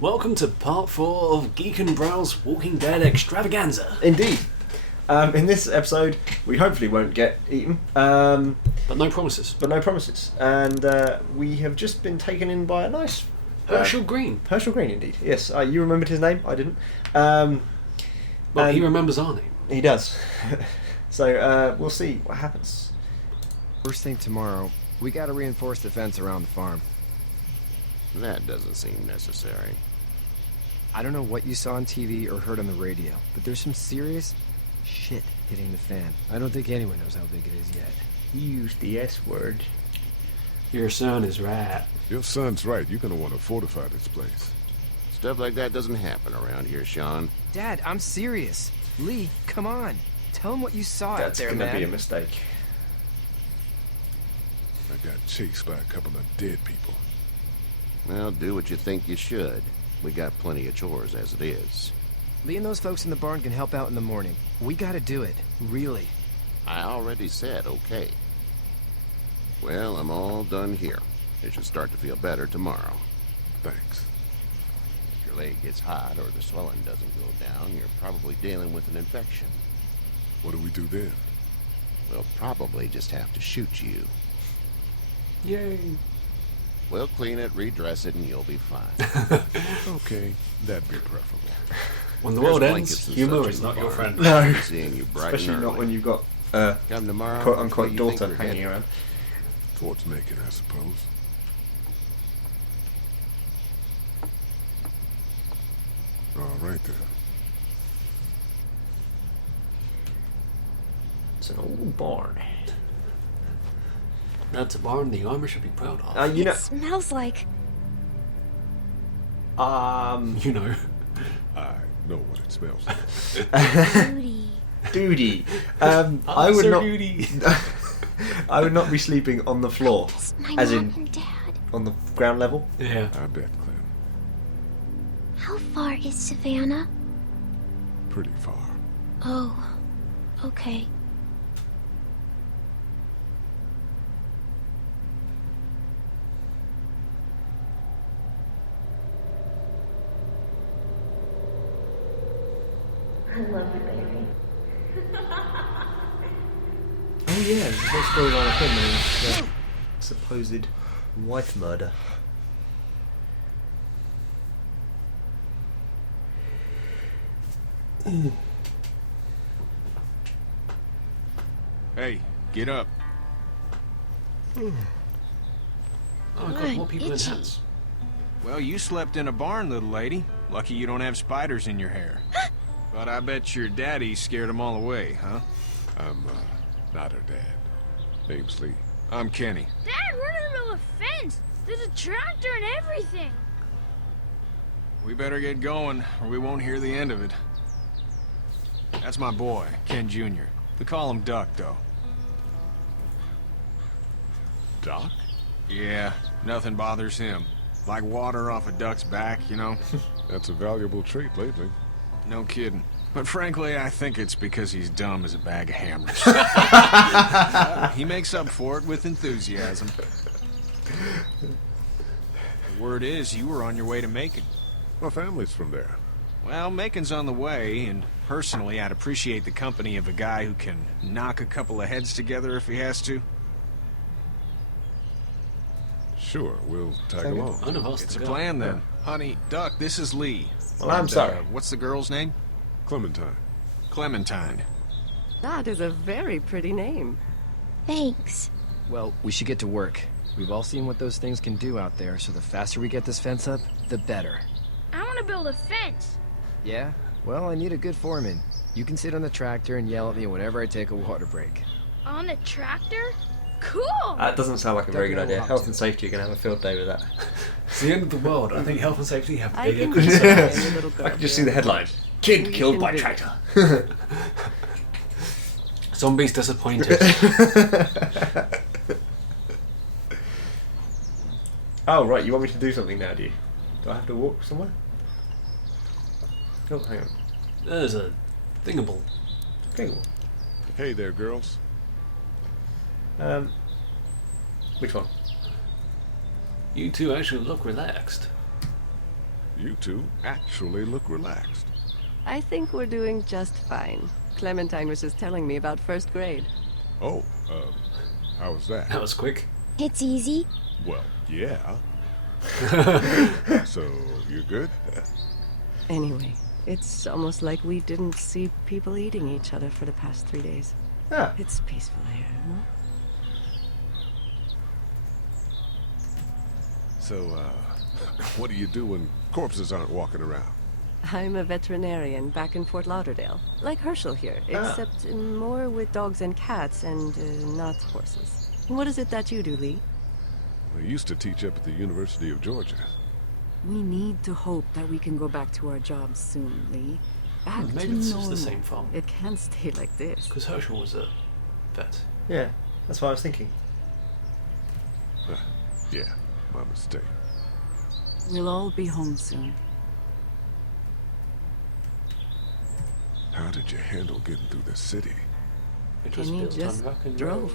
Welcome to part 4 of Geekenbrau's Walking Dead extravaganza. Indeed. In this episode, we hopefully won't get eaten. But no promises. And we have just been taken in by a nice... Herschel Green. Herschel Green, indeed. Yes, you remembered his name. I didn't. Well, he remembers our name. He does. So we'll see what happens. First thing tomorrow, we gotta reinforce the fence around the farm. That doesn't seem necessary. I don't know what you saw on TV or heard on the radio, but there's some serious shit hitting the fan. I don't think anyone knows how big it is yet. You used the S word. Your son is right. Your son's right. You're gonna want to fortify this place. Stuff like that doesn't happen around here, Sean. Dad, I'm serious. Lee, come on. Tell him what you saw out there, man. That's gonna be a mistake. I got chased by a couple of dead people. Well, do what you think you should. We got plenty of chores as it is. Lee and those folks in the barn can help out in the morning. We gotta do it. Really. I already said okay. Well, I'm all done here. It should start to feel better tomorrow. Thanks. If your leg gets hot or the swelling doesn't go down, you're probably dealing with an infection. What do we do then? We'll probably just have to shoot you. Yay. We'll clean it, redress it, and you'll be fine. Okay, that'd be preferable. When the There's world blankets ends, and humor such is in the not your barn. friend. No. Seeing you bright Especially and not early. when you've got Come tomorrow. quote-unquote where you think daughter we're hanging headed? around. Towards Macon, I suppose. All right then. It's an old barn. That's a barn the armor should be proud of. You know... It smells like... You know. I know what it smells like. booty. Duty. I would Sir not... Duty. I would not be sleeping on the floor. It's my As mom in, and dad. on the ground level. Yeah. I bet, Clem. How far is Savannah? Pretty far. Oh, okay. I love you, baby. Oh yeah, there's no storyline of him and his supposed wife murder. Hey, get up. Oh, I've got more people in itchy. hats. Well, you slept in a barn, little lady. Lucky you don't have spiders in your hair. But I bet your daddy scared them all away, huh? I'm, not her dad. Name's Lee. I'm Kenny. Dad, we're in the middle of a fence. There's a tractor and everything. We better get going, or we won't hear the end of it. That's my boy, Ken Jr. They call him Duck, though. Doc? Yeah, nothing bothers him. Like water off a duck's back, you know? That's a valuable trait lately. No kidding. But frankly, I think it's because he's dumb as a bag of hammers. He makes up for it with enthusiasm. The word is, you were on your way to Macon. My family's from there. Well, Macon's on the way, and personally, I'd appreciate the company of a guy who can knock a couple of heads together if he has to. Sure, we'll tag Okay. along. None of us It's to a go. plan, then. Honey, Duck, this is Lee. Well, I'm And, sorry. What's the girl's name? Clementine. Clementine. That is a very pretty name. Thanks. Well, we should get to work. We've all seen what those things can do out there, so the faster we get this fence up, the better. I want to build a fence. Yeah? Well, I need a good foreman. You can sit on the tractor and yell at me whenever I take a water break. On a tractor? Cool! That doesn't sound like a very good Definitely idea. will Health have and to. safety are going to have a field day with that. It's the end of the world. I think health and safety have I bigger can concerns. understand your little I can just see the headlines. Kid killed by tractor. Zombies disappointed. Oh, right, you want me to do something now, do you? Do I have to walk somewhere? Oh, hang on. There's a thingable. Okay, cool. Hey there, girls. Which one? You two actually look relaxed. You two actually look relaxed. I think we're doing just fine. Clementine was just telling me about first grade. Oh, how was that? That was quick. It's easy. Well, yeah. So, you're good? Anyway, it's almost like we didn't see people eating each other for the past 3 days. Ah, It's peaceful here, no? So, what do you do when corpses aren't walking around? I'm a veterinarian back in Fort Lauderdale. Like Herschel here, except more with dogs and cats and not horses. What is it that you do, Lee? I used to teach up at the University of Georgia. We need to hope that we can go back to our jobs soon, Lee. Back to Maybe this is normal. the same farm. It can't stay like this. Because Herschel was a vet. yeah, that's what I was thinking. Yeah, my mistake. We'll all be home soon. How did you handle getting through the city? It was Kenny built just on rock and drove. roll.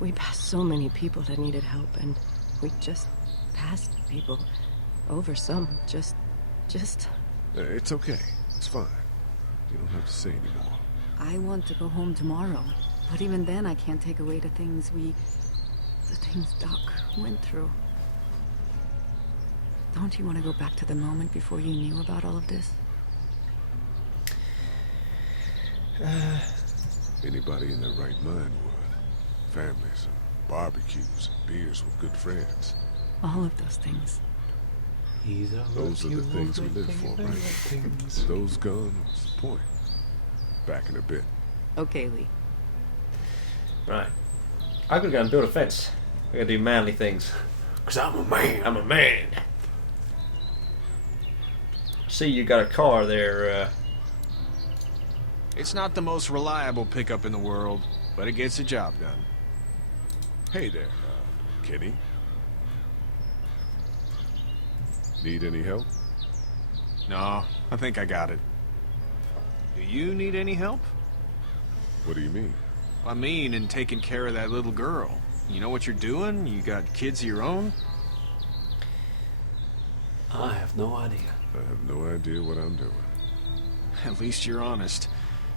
We passed so many people that needed help, and we just passed people. Over some, just... It's okay. It's fine. You don't have to say anymore. I want to go home tomorrow. But even then, I can't take away the things Doc went through. Don't you want to go back to the moment before you knew about all of this? Anybody in their right mind would. Families and barbecues and beers with good friends. All of those things. Those are the things we live for, right? Those gone, what's the point? Back in a bit. Okay, Lee. Right. I'm gonna go and build a fence. I'm gonna do manly things. Because I'm a man. I'm a man. See, you got a car there. It's not the most reliable pickup in the world, but it gets the job done. Hey there, Kenny. Need any help? No, I think I got it. Do you need any help? What do you mean? I mean, in taking care of that little girl. You know what you're doing? You got kids of your own? I have no idea. I have no idea what I'm doing. At least you're honest.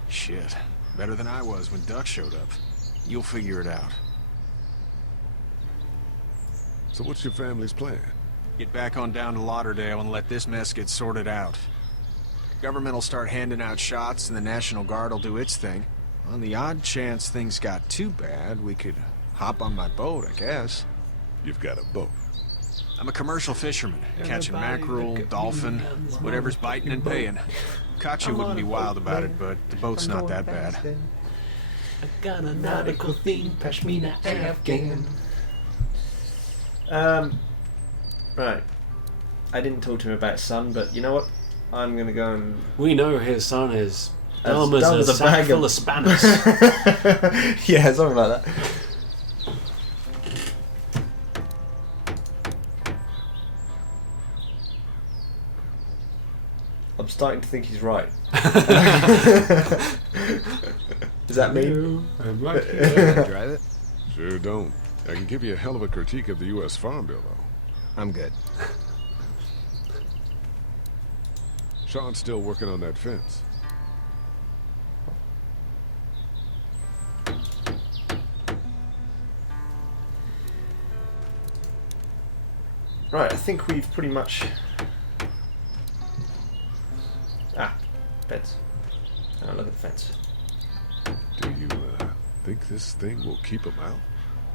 Shit. Better than I was when Duck showed up. You'll figure it out. So what's your family's plan? Get back on down to Lauderdale and let this mess get sorted out. Government will start handing out shots and the National Guard will do its thing. On the odd chance things got too bad, we could hop on my boat, I guess. You've got a boat. I'm a commercial fisherman, catching Everybody mackerel, look at dolphin, me, I'm on whatever's a biting and fucking paying. Kachi wouldn't be wild about it, but the boat's not that bad. I got a nautical theme, Pashmina Afghan. Right. I didn't talk to him about Sun, but you know what? I'm gonna go and... We know his son is As dumb dumb as a as a sack bag full of- of spanners. Yeah, something like that. I'm starting to think he's right. Does that mean? I'm right Can I drive it? Sure don't. I can give you a hell of a critique of the U.S. Farm Bill, though. I'm good. Sean's still working on that fence. Right, I think we've pretty much... fence. Oh, look at the fence. Do you, think this thing will keep him out?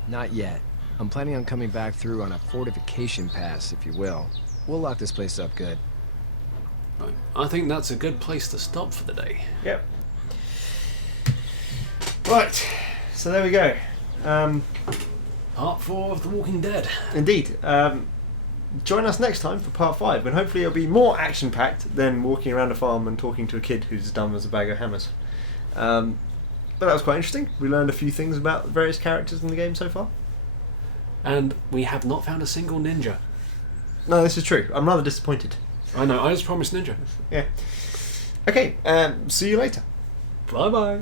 Not yet. I'm planning on coming back through on a fortification pass, if you will. We'll lock this place up good. I think that's a good place to stop for the day. Yep. Right, so there we go. Part 4 of The Walking Dead. Indeed. Join us next time for part 5, when hopefully it'll be more action-packed than walking around a farm and talking to a kid who's as dumb as a bag of hammers. But that was quite interesting. We learned a few things about various characters in the game so far. And we have not found a single ninja. No, this is true. I'm rather disappointed. I know, I just promised ninja. Yeah. Okay, see you later. Bye bye.